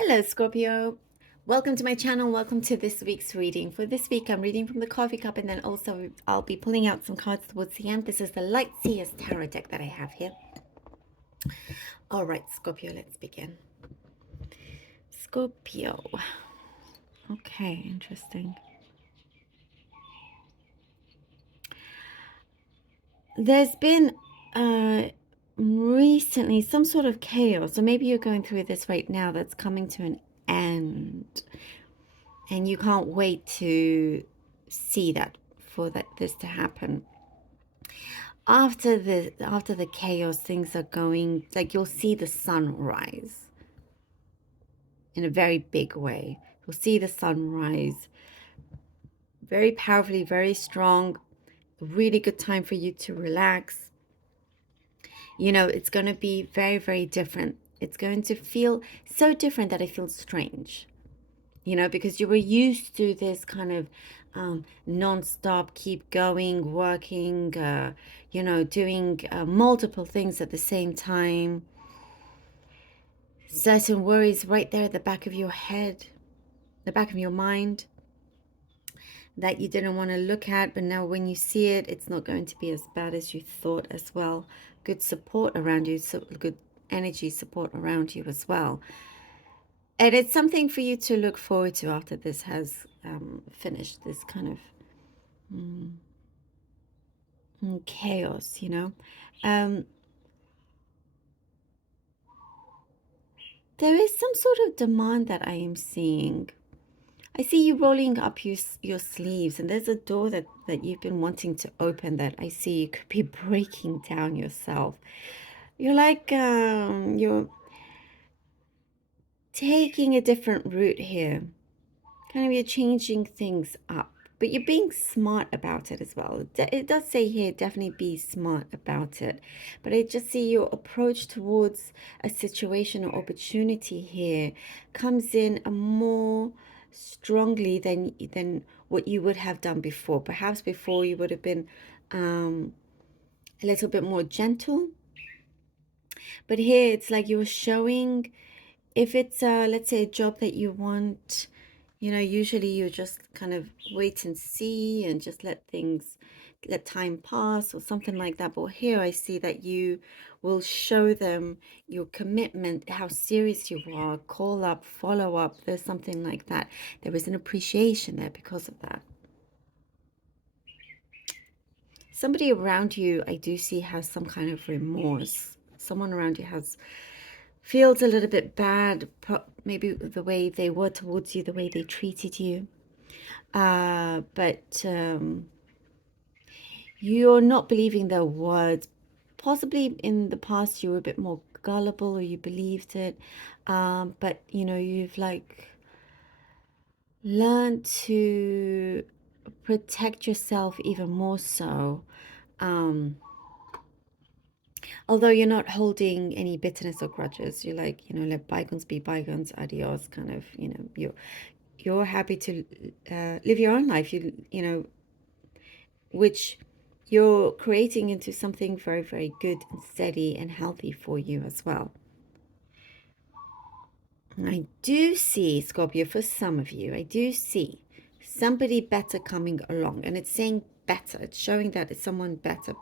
Hello, Scorpio. Welcome to my channel. Welcome to this week's reading. For this week, I'm reading from the coffee cup, and then also I'll be pulling out some cards towards the end. This is the Light Seers Tarot deck that I have here. All right, Scorpio, let's begin. Scorpio. Okay, interesting. There's been recently some sort of chaos, or maybe you're going through this right now that's coming to an end, and you can't wait to see that this to happen. After the chaos, things are going, like, you'll see the sun rise in a very big way. You'll see the sun rise very powerfully, very strong. A really good time for you to relax. You know, it's going to be very, very different. It's going to feel so different that it feels strange, you know, because you were used to this kind of non-stop, keep going, working, you know, doing multiple things at the same time. Certain worries right there at the back of your head, the back of your mind, that you didn't want to look at, but now when you see it, it's not going to be as bad as you thought as well. Good support around you, so good energy support around you as well. And it's something for you to look forward to after this has finished, this kind of chaos, you know. There is some sort of demand that I am seeing. I see you rolling up your sleeves, and there's a door that you've been wanting to open that I see you could be breaking down yourself. You're like, you're taking a different route here. Kind of you're changing things up, but you're being smart about it as well. It does say here, definitely be smart about it. But I just see your approach towards a situation or opportunity here comes in a more strongly than what you would have done before. Perhaps before you would have been a little bit more gentle. But here it's like you're showing, if it's let's say a job that you want, you know, usually you just kind of wait and see and just let time pass or something like that. But here I see that you will show them your commitment, how serious you are, call up, follow up. There's something like that. There is an appreciation there because of that. Somebody around you, I do see, has some kind of remorse. Someone around you feels a little bit bad, maybe the way they were towards you, the way they treated you. But you're not believing their words. Possibly in the past you were a bit more gullible, or you believed it. But, you know, you've like learned to protect yourself even more so. Although you're not holding any bitterness or grudges, you're like, you know, let bygones be bygones, adios, kind of, you know, you're happy to live your own life, you know, which you're creating into something very, very good and steady and healthy for you as well. And I do see, Scorpio, for some of you, I do see somebody better coming along, and it's saying better. It's showing that it's someone better.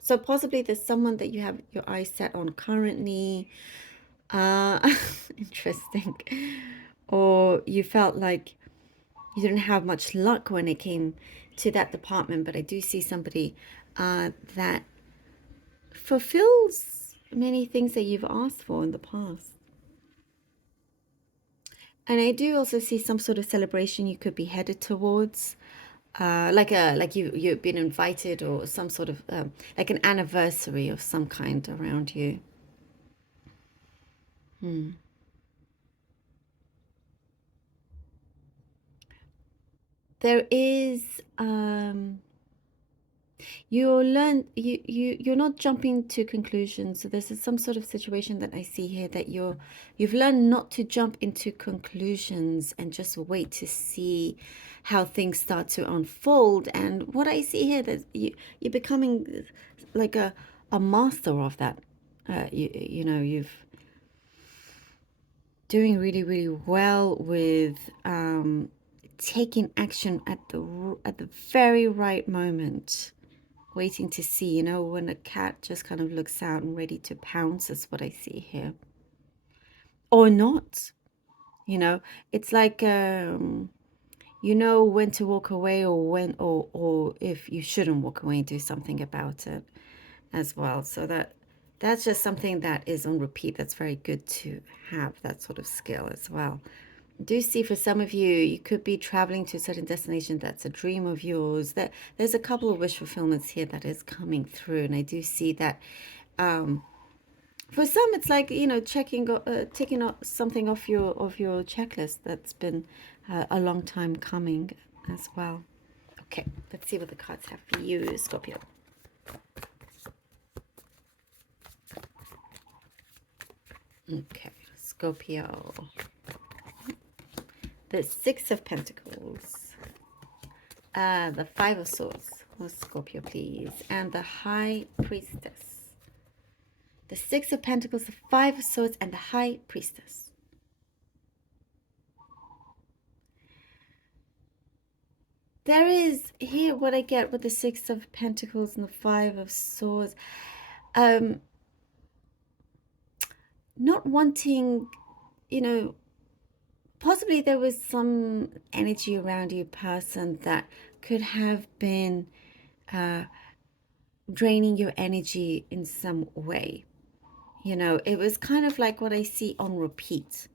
So possibly there's someone that you have your eyes set on currently. Interesting. Or you felt like you didn't have much luck when it came to that department, but I do see somebody that fulfills many things that you've asked for in the past. And I do also see some sort of celebration you could be headed towards, like you've been invited, or some sort of like an anniversary of some kind around you. There is you're not jumping to conclusions. So this is some sort of situation that I see here, that you've learned not to jump into conclusions and just wait to see how things start to unfold. And what I see here, that you're becoming like a master of that. You know, you've doing really, really well with taking action at the very right moment, waiting to see, you know, when a cat just kind of looks out and ready to pounce is what I see here. Or not, you know, it's like you know when to walk away, or when, or if you shouldn't walk away and do something about it as well. So that's just something that is on repeat. That's very good to have that sort of skill as well. Do see for some of you, you could be traveling to a certain destination that's a dream of yours. That there's a couple of wish fulfillments here that is coming through, and I do see that for some it's like, you know, taking something off your checklist that's been a long time coming as well. Okay, let's see what the cards have for you, Scorpio. Okay, Scorpio. The Six of Pentacles. The Five of Swords. Oh, Scorpio, please. And the High Priestess. The Six of Pentacles, the Five of Swords, and the High Priestess. There is here what I get with the Six of Pentacles and the Five of Swords. Not wanting, you know, possibly there was some energy around you, person, that could have been draining your energy in some way. You know, it was kind of like what I see on repeat.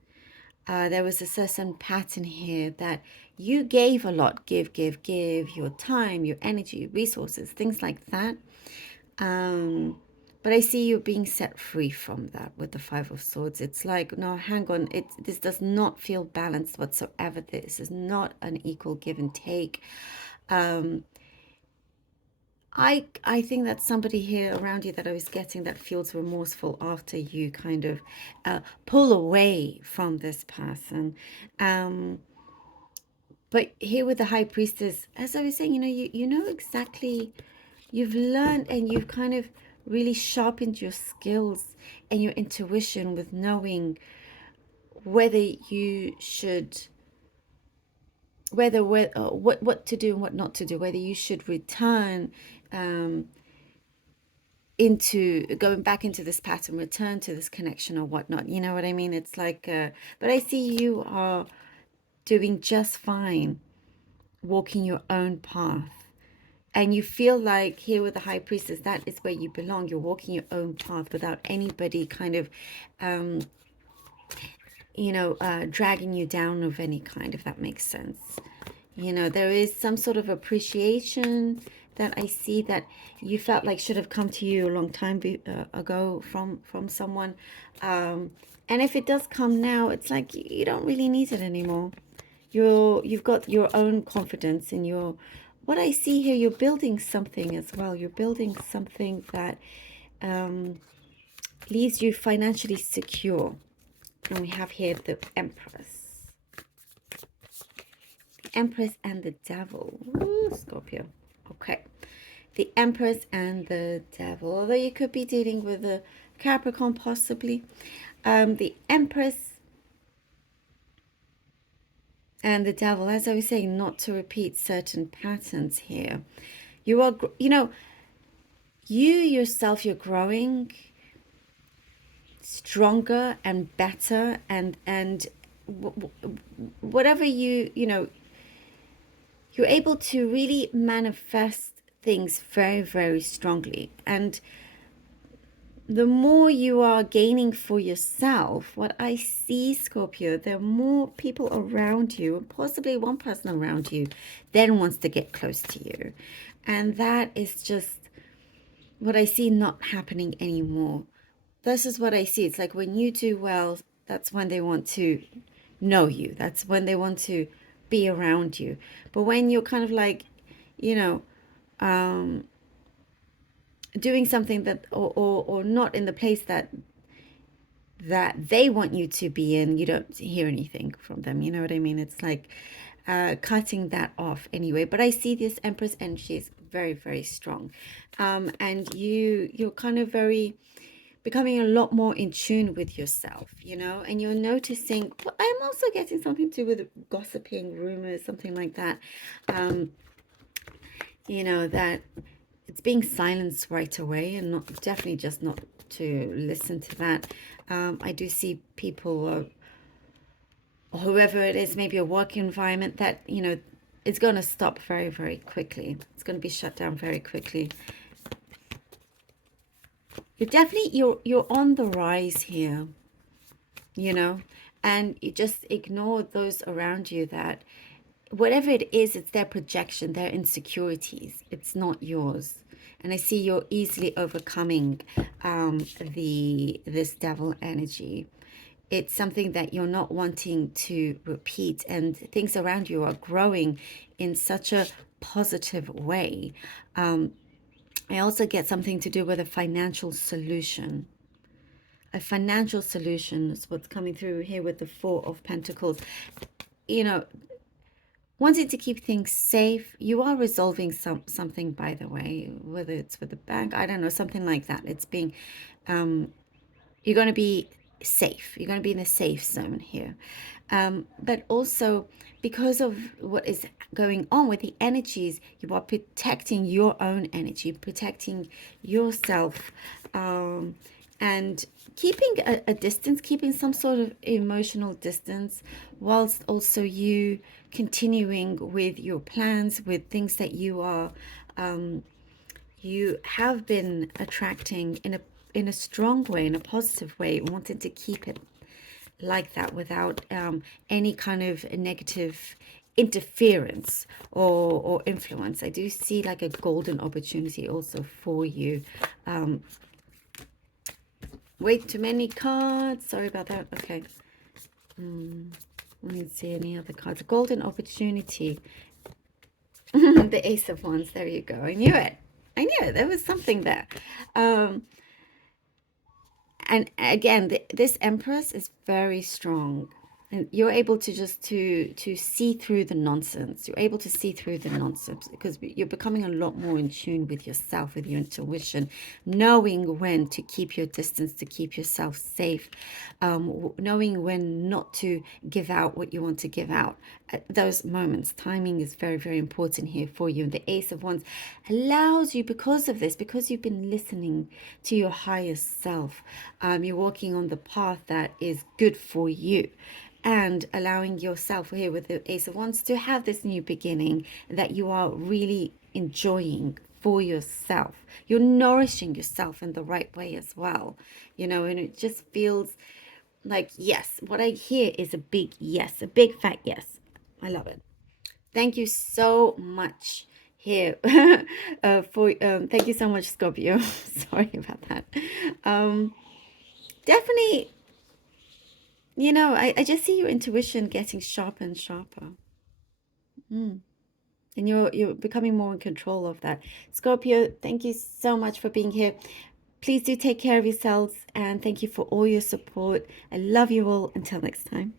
There was a certain pattern here that you gave a lot, give, your time, your energy, resources, things like that. But I see you being set free from that with the Five of Swords. It's like, no, hang on. This does not feel balanced whatsoever. This is not an equal give and take. I think that's somebody here around you that I was getting that feels remorseful after you kind of pull away from this person. But here with the High Priestess, as I was saying, you know, you know exactly, you've learned and you've kind of really sharpened your skills and your intuition with knowing whether you should, what to do and what not to do, whether you should return into going back into this pattern, return to this connection or whatnot. You know what I mean? It's like, but I see you are doing just fine, walking your own path. And you feel like here with the High Priestess, that is where you belong. You're walking your own path without anybody kind of, you know, dragging you down of any kind, if that makes sense. You know, there is some sort of appreciation that I see that you felt like should have come to you a long time ago from someone. And if it does come now, it's like you don't really need it anymore. You've got your own confidence in your, what I see here, you're building something as well. You're building something that leaves you financially secure. And we have here the Empress. The Empress and the Devil. Ooh, Scorpio. Okay. The Empress and the Devil. Although you could be dealing with a Capricorn possibly. The Empress and the Devil, as I was saying, not to repeat certain patterns here. You are, you know, you yourself, you're growing stronger and better, and whatever you know, you're able to really manifest things very, very strongly. And the more you are gaining for yourself, what I see, Scorpio, there are more people around you, possibly one person around you, then wants to get close to you. And that is just what I see not happening anymore. This is what I see. It's like when you do well, that's when they want to know you. That's when they want to be around you. But when you're kind of like, you know, doing something that, or not in the place that they want you to be in, you don't hear anything from them. You know what I mean? It's like cutting that off anyway. But I see this Empress energy is very, very strong. And you're kind of very, becoming a lot more in tune with yourself, you know, and you're noticing, well, I'm also getting something to do with gossiping, rumors, something like that. Um, you know, that it's being silenced right away, and not definitely just not to listen to that. I do see people, whoever it is, maybe a work environment that, you know, it's going to stop very, very quickly. It's going to be shut down very quickly. You're on the rise here, you know, and you just ignore those around you that whatever it is, it's their projection, their insecurities. It's not yours. And I see you're easily overcoming this devil energy. It's something that you're not wanting to repeat, and things around you are growing in such a positive way. I also get something to do with a financial solution. A financial solution is what's coming through here with the Four of Pentacles. You know, wanting to keep things safe. You are resolving something, by the way, whether it's with the bank, I don't know, something like that. It's being, you're going to be safe. You're going to be in the safe zone here. But also, because of what is going on with the energies, you are protecting your own energy, protecting yourself, and keeping a distance, keeping some sort of emotional distance, whilst also you continuing with your plans, with things that you are, you have been attracting in a strong way, in a positive way, wanted to keep it like that without any kind of negative interference or influence. I do see like a golden opportunity also for you. Way too many cards. Sorry about that. Okay. Let me see any other cards. Golden opportunity. The Ace of Wands. There you go. I knew it. I knew it. There was something there. And again, this Empress is very strong, and you're able to just to see through the nonsense. You're able to see through the nonsense because you're becoming a lot more in tune with yourself, with your intuition, knowing when to keep your distance, to keep yourself safe, knowing when not to give out what you want to give out at those moments. Timing is very, very important here for you. And the Ace of Wands allows you, because of this, because you've been listening to your higher self, you're walking on the path that is good for you, and allowing yourself here with the Ace of Wands to have this new beginning that you are really enjoying for yourself. You're nourishing yourself in the right way as well, you know, and it just feels like, yes, what I hear is a big yes, a big fat yes. I love it. Thank you so much here thank you so much, Scorpio. Sorry about that. Definitely, you know, I just see your intuition getting sharper and sharper. And you're becoming more in control of that. Scorpio, thank you so much for being here. Please do take care of yourselves, and thank you for all your support. I love you all. Until next time.